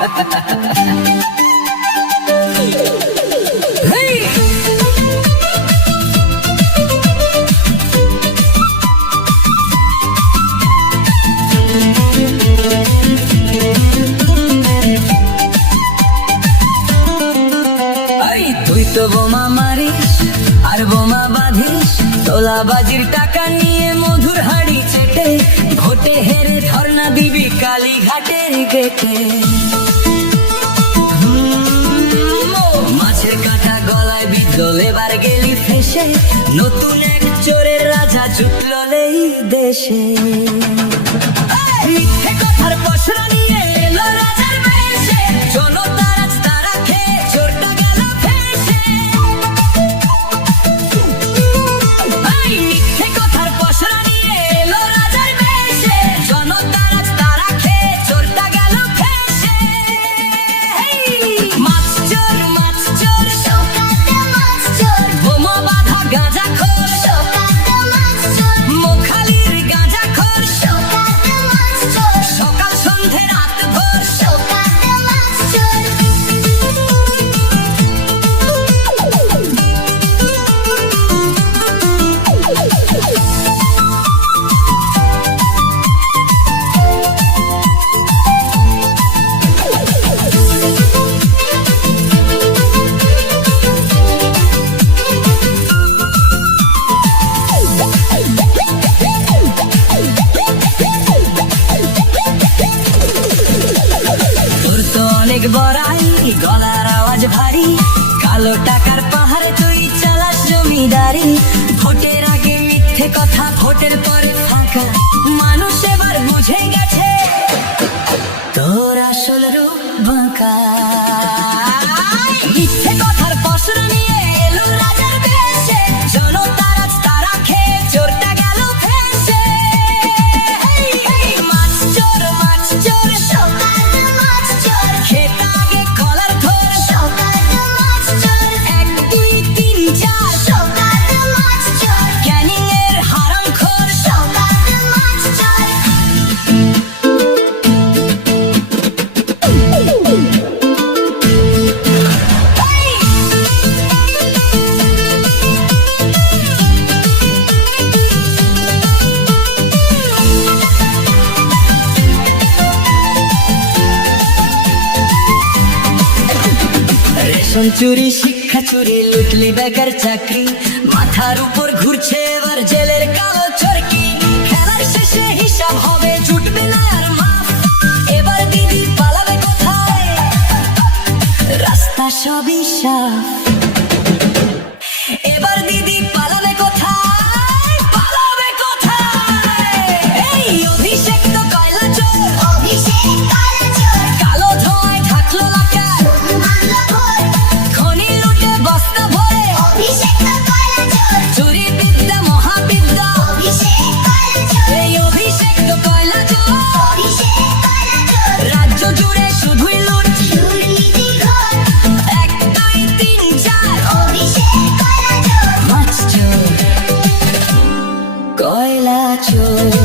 তুই তো বোমা মারিস আর বোমা বাঁধিস, তোলাবাজির টাকা নিয়ে মধুর হাড়ি চেটে, ভোটে হেরে ধর্ণা দিবি কালীঘাটের গেটে। মাছের কাঁটা গলায় বিদ্ধ এবার গেলি ফেসে, নতুন এক চোরের রাজা জুটলেই দেশে। মিথ্যে কথার পসরা নিয়ে এলো রাজার বেশে, জনতার আজ তারা খেয়ে চোরটা গেল ফেসে। মিথ্যে কথার পসরা নিয়ে এলো রাজার বেশে, জনতার আজ তারা খেয়ে চোরটা গেল ফেসে। মাছ চোর মাছ চোর, শোকাতে মাছ চোর, বোমা বাঁধা গাঁজা খোর, শোকাতে মাছ চোর, মোখালির গাঁজা খোর, শোকাতে মাছ চোর, সকাল সন্ধে রাত ভোর। শোকাতে মাছ চোর। তোর তো অনেক বড়াই, গলার আওয়াজ ভারী, কালো টাকার পাহাড়ে তুই চালাস জমিদারি। ভোটের আগে মিথ্যে কথা, ভোটের পরে ফাঁকা, মানুষ এবার বুঝে গেছে তোর আসল রূপ বাঁকা। মিথ্যে কথার পসরা নিয়ে এলো রাজার বেশে, জনতার আজ তারা খেয়ে চোরটা গেল ফেসে। মাছ চোর মাছ চোর, শোকাতে মাছ চোর, খেতা আগে কলার খোর, শোকাতে মাছ চোর, 1 2 3 4, শোকাতে মাছ চোর, ক্যানিং এর হারাম খোর। শোকাতে মাছ চোর। রেশন চুরি, শিক্ষা চুরি, লুটলি বেকার চাকরি, মাথার উপর ঘুরছে এবার জেলের কালো চরকি। খেলার শেষে হিসাব হবে, জুটবে না আর মাপ, এবার দিদি পালাবে কোথায়, রাস্তা সবই সাফ। এবার দিদি পালাবে কোথায়, পালাবে কোথায়। এই অভিষেক তো কয়লা চোর, অভিষেক কালো চোর, কালো ধোঁয়ায় থাকলো লাকার, ভাঙলো ভোর, খনি লুটে বস্তা ভরে, অভিষেক কয়লা চোর, চুরি বিদ্যা মহাবিদ্যা। অভিষেক কালো চোর, এই অভিষেক তো কয়লা চোর, অভিষেক কালো চোর, রাজ্য জুড়ে শুধুই লুট, দুর্নীতি ঘোর, 1 2 3 4, অভিষেক কালো চোর। মাছ চোর, কয়লা চোর।